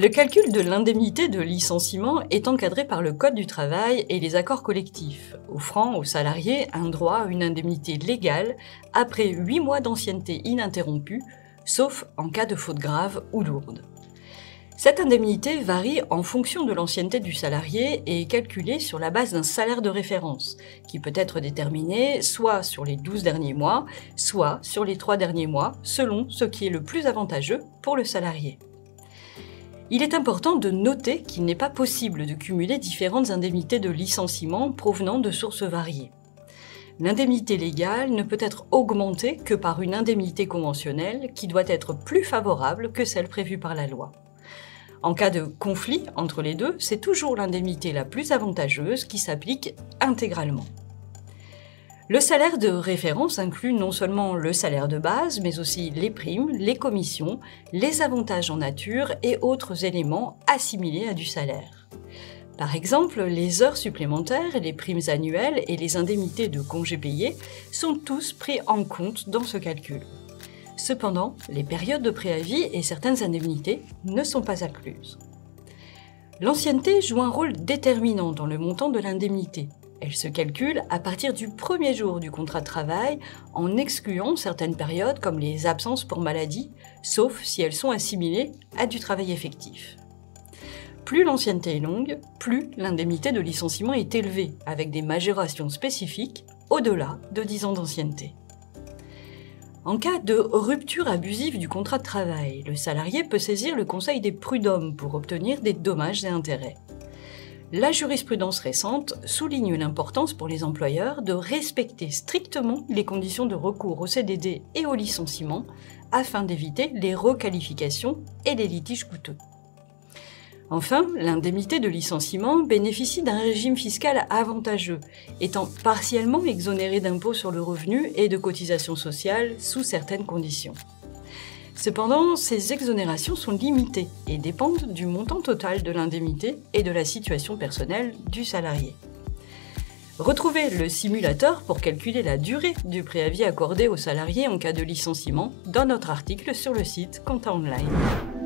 Le calcul de l'indemnité de licenciement est encadré par le Code du travail et les accords collectifs, offrant aux salariés un droit à une indemnité légale après 8 mois d'ancienneté ininterrompue, sauf en cas de faute grave ou lourde. Cette indemnité varie en fonction de l'ancienneté du salarié et est calculée sur la base d'un salaire de référence, qui peut être déterminé soit sur les 12 derniers mois, soit sur les 3 derniers mois, selon ce qui est le plus avantageux pour le salarié. Il est important de noter qu'il n'est pas possible de cumuler différentes indemnités de licenciement provenant de sources variées. L'indemnité légale ne peut être augmentée que par une indemnité conventionnelle qui doit être plus favorable que celle prévue par la loi. En cas de conflit entre les deux, c'est toujours l'indemnité la plus avantageuse qui s'applique intégralement. Le salaire de référence inclut non seulement le salaire de base, mais aussi les primes, les commissions, les avantages en nature et autres éléments assimilés à du salaire. Par exemple, les heures supplémentaires, les primes annuelles et les indemnités de congés payés sont tous pris en compte dans ce calcul. Cependant, les périodes de préavis et certaines indemnités ne sont pas incluses. L'ancienneté joue un rôle déterminant dans le montant de l'indemnité. Elle se calcule à partir du premier jour du contrat de travail en excluant certaines périodes comme les absences pour maladie, sauf si elles sont assimilées à du travail effectif. Plus l'ancienneté est longue, plus l'indemnité de licenciement est élevée, avec des majorations spécifiques au-delà de 10 ans d'ancienneté. En cas de rupture abusive du contrat de travail, le salarié peut saisir le Conseil des prud'hommes pour obtenir des dommages et intérêts. La jurisprudence récente souligne l'importance pour les employeurs de respecter strictement les conditions de recours au CDD et au licenciement afin d'éviter les requalifications et les litiges coûteux. Enfin, l'indemnité de licenciement bénéficie d'un régime fiscal avantageux, étant partiellement exonérée d'impôts sur le revenu et de cotisations sociales sous certaines conditions. Cependant, ces exonérations sont limitées et dépendent du montant total de l'indemnité et de la situation personnelle du salarié. Retrouvez le simulateur pour calculer la durée du préavis accordé au salarié en cas de licenciement dans notre article sur le site Compta Online.